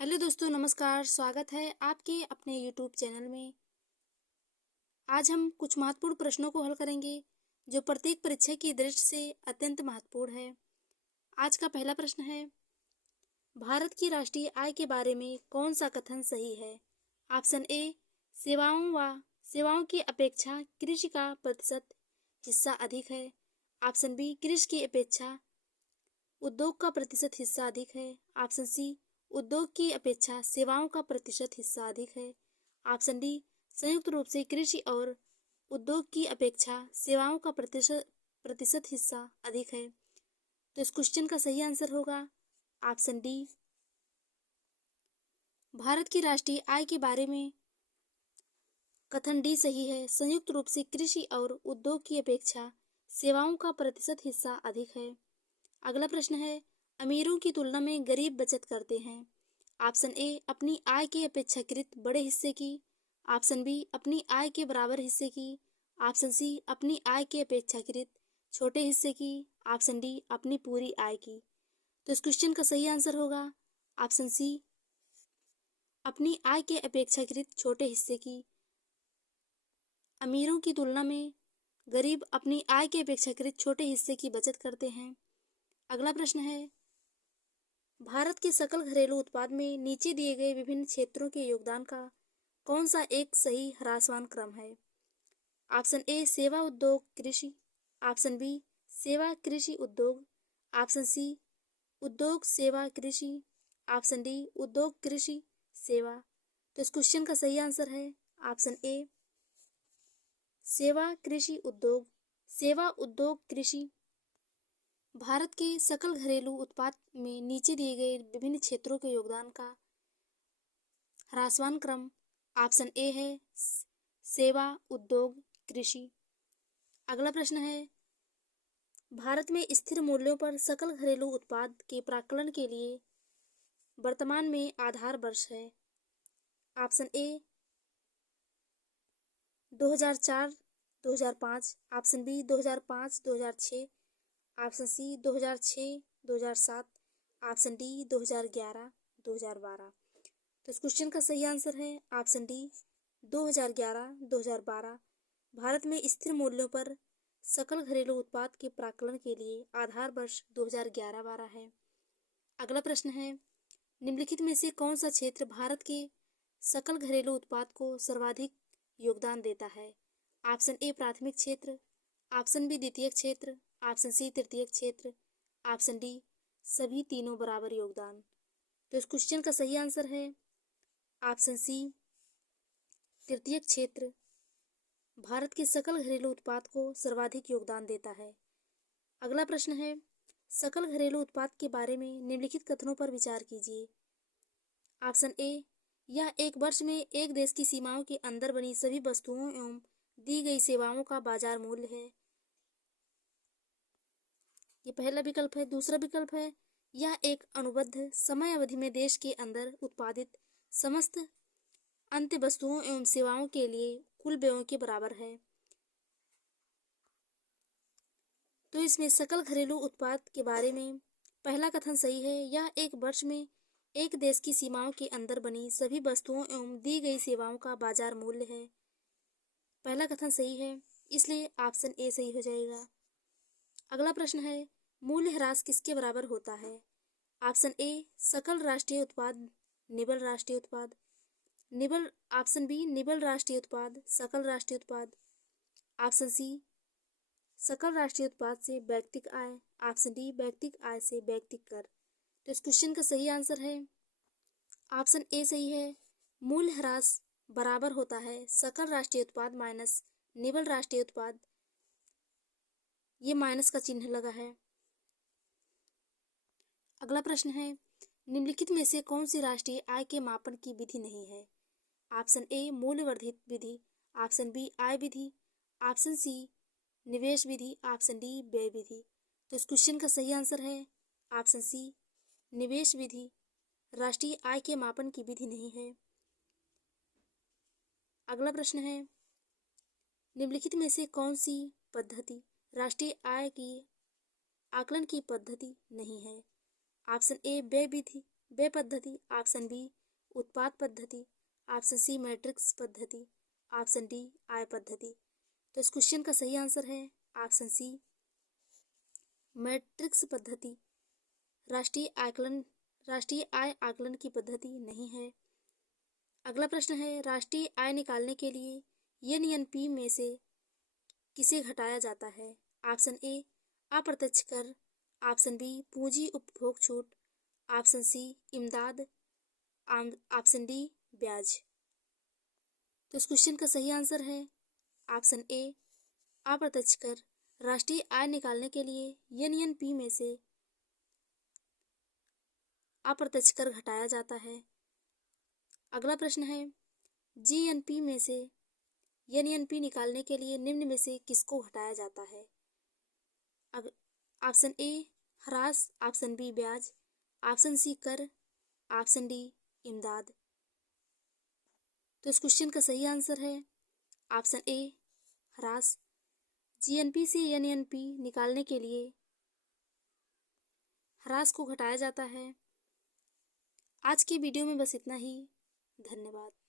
Hello दोस्तों, नमस्कार। स्वागत है आपके अपने यूट्यूब चैनल में। आज हम कुछ महत्वपूर्ण प्रश्नों को हल करेंगे जो प्रत्येक परीक्षा की दृष्टि से अत्यंत महत्वपूर्ण है। आज का पहला प्रश्न है, भारत की राष्ट्रीय आय के बारे में कौन सा कथन सही है? ऑप्शन ए, सेवाओं की अपेक्षा कृषि का प्रतिशत हिस्सा अधिक है। ऑप्शन बी, कृषि की अपेक्षा उद्योग का प्रतिशत हिस्सा अधिक है। ऑप्शन सी, उद्योग की अपेक्षा सेवाओं का प्रतिशत हिस्सा अधिक है। ऑप्शन डी, संयुक्त रूप से कृषि और उद्योग की अपेक्षा सेवाओं का प्रतिशत प्रतिशत हिस्सा अधिक है। तो इस क्वेश्चन का सही आंसर होगा ऑप्शन डी। भारत की राष्ट्रीय आय के बारे में कथन डी सही है। संयुक्त रूप से कृषि और उद्योग की अपेक्षा सेवाओं का प्रतिशत हिस्सा अधिक है। अगला प्रश्न है, अमीरों की तुलना में गरीब बचत करते हैं। ऑप्शन ए, अपनी आय के अपेक्षाकृत बड़े हिस्से की। ऑप्शन बी, अपनी आय के बराबर हिस्से की। ऑप्शन सी, अपनी आय के अपेक्षाकृत छोटे हिस्से की। ऑप्शन डी, अपनी पूरी आय की। तो इस क्वेश्चन का सही आंसर होगा ऑप्शन सी, अपनी आय के अपेक्षाकृत छोटे हिस्से की। अमीरों की तुलना में गरीब अपनी आय के अपेक्षाकृत छोटे हिस्से की बचत करते हैं। अगला प्रश्न है, भारत के सकल घरेलू उत्पाद में नीचे दिए गए विभिन्न क्षेत्रों के योगदान का कौन सा एक सही ह्रासमान क्रम है? ऑप्शन ए, सेवा उद्योग कृषि। ऑप्शन बी, सेवा कृषि उद्योग। ऑप्शन सी, उद्योग सेवा कृषि। ऑप्शन डी, उद्योग कृषि सेवा। तो इस क्वेश्चन का सही आंसर है ऑप्शन ए, सेवा कृषि उद्योग। सेवा उद्योग कृषि। भारत के सकल घरेलू उत्पाद में नीचे दिए गए विभिन्न क्षेत्रों के योगदान का ह्रासमान क्रम ऑप्शन ए है, सेवा उद्योग कृषि। अगला प्रश्न है, भारत में स्थिर मूल्यों पर सकल घरेलू उत्पाद के प्राकलन के लिए वर्तमान में आधार वर्ष है। Option A 2004 2005। Option B 2005 2006। Option C 2006 2007। Option D 2011 2012। तो इस क्वेश्चन का सही आंसर है ऑप्शन डी 2011 2012। भारत में स्थिर मूल्यों पर सकल घरेलू उत्पाद के प्राकलन के लिए आधार वर्ष 2011-12 है। अगला प्रश्न है, निम्नलिखित में से कौन सा क्षेत्र भारत के सकल घरेलू उत्पाद को सर्वाधिक योगदान देता है? ऑप्शन ए, प्राथमिक क्षेत्र। ऑप्शन बी, द्वितीयक क्षेत्र। ऑप्शन सी, तृतीयक क्षेत्र। ऑप्शन डी, सभी तीनों बराबर योगदान। तो इस क्वेश्चन का सही आंसर है ऑप्शन सी, तृतीयक क्षेत्र भारत के सकल घरेलू उत्पाद को सर्वाधिक योगदान देता है। अगला प्रश्न है, सकल घरेलू उत्पाद के बारे में निम्नलिखित कथनों पर विचार कीजिए। ऑप्शन ए, यह एक वर्ष में एक देश की सीमाओं के अंदर बनी सभी वस्तुओं एवं दी गई सेवाओं का बाजार मूल्य है। ये पहला विकल्प है। दूसरा विकल्प है, यह एक अनुबद्ध समय अवधि में देश के अंदर उत्पादित समस्त अंत्य वस्तुओं एवं सेवाओं के लिए कुल व्ययों के बराबर है। तो इसमें सकल घरेलू उत्पाद के बारे में पहला कथन सही है। यह एक वर्ष में एक देश की सीमाओं के अंदर बनी सभी वस्तुओं एवं दी गई सेवाओं का बाजार मूल्य है। पहला कथन सही है, इसलिए ऑप्शन ए सही हो जाएगा। अगला प्रश्न है, मूल्य ह्रास किसके बराबर होता है? ऑप्शन ए, सकल राष्ट्रीय उत्पाद निबल राष्ट्रीय उत्पाद। निबल ऑप्शन बी, निबल राष्ट्रीय उत्पाद सकल राष्ट्रीय उत्पाद। ऑप्शन सी, सकल राष्ट्रीय उत्पाद से व्यक्तिगत आय। ऑप्शन डी, व्यक्तिगत आय से व्यक्तिगत कर। तो इस क्वेश्चन का सही आंसर है ऑप्शन ए सही है। मूल्य ह्रास बराबर होता है सकल राष्ट्रीय उत्पाद माइनस निबल राष्ट्रीय उत्पाद। ये माइनस का चिन्ह लगा है। अगला प्रश्न है, निम्नलिखित में से कौन सी राष्ट्रीय आय के मापन की विधि नहीं है? ऑप्शन ए, मूल्य वर्धित विधि। ऑप्शन बी, आय विधि। ऑप्शन सी, निवेश विधि। ऑप्शन डी, व्यय विधि। तो इस क्वेश्चन का सही आंसर है ऑप्शन सी, निवेश विधि राष्ट्रीय आय के मापन की विधि नहीं है। अगला प्रश्न है, निम्नलिखित में से कौन सी पद्धति राष्ट्रीय आय की आकलन की पद्धति नहीं है? ऑप्शन ए, व्यय विधि। व्यय पद्धति, ऑप्शन बी उत्पाद पद्धति, ऑप्शन सी मैट्रिक्स पद्धति, ऑप्शन डी आय पद्धति। तो इस क्वेश्चन का सही आंसर है ऑप्शन सी मैट्रिक्स पद्धति। राष्ट्रीय आय आकलन की पद्धति नहीं है। अगला प्रश्न है, राष्ट्रीय आय निकालने के लिए एनएनपी में से किसे घटाया जाता है? ऑप्शन ए अप्रत्यक्ष कर, ऑप्शन बी पूंजी उपभोग छूट, ऑप्शन सी इमदाद, ऑप्शन डी ब्याज। तो इस क्वेश्चन का सही आंसर है ऑप्शन ए अप्रत्यक्ष कर। राष्ट्रीय आय निकालने के लिए एनएनपी में से अप्रत्यक्ष कर घटाया जाता है। अगला प्रश्न है, जीएनपी में से एनएनपी निकालने के लिए निम्न में से किसको घटाया जाता है? ऑप्शन ए ह्रास, ऑप्शन बी ब्याज, ऑप्शन सी कर, ऑप्शन डी इमदाद। तो इस क्वेश्चन का सही आंसर है ऑप्शन ए ह्रास। जीएनपी से एनएनपी निकालने के लिए ह्रास को घटाया जाता है। आज की वीडियो में बस इतना ही। धन्यवाद।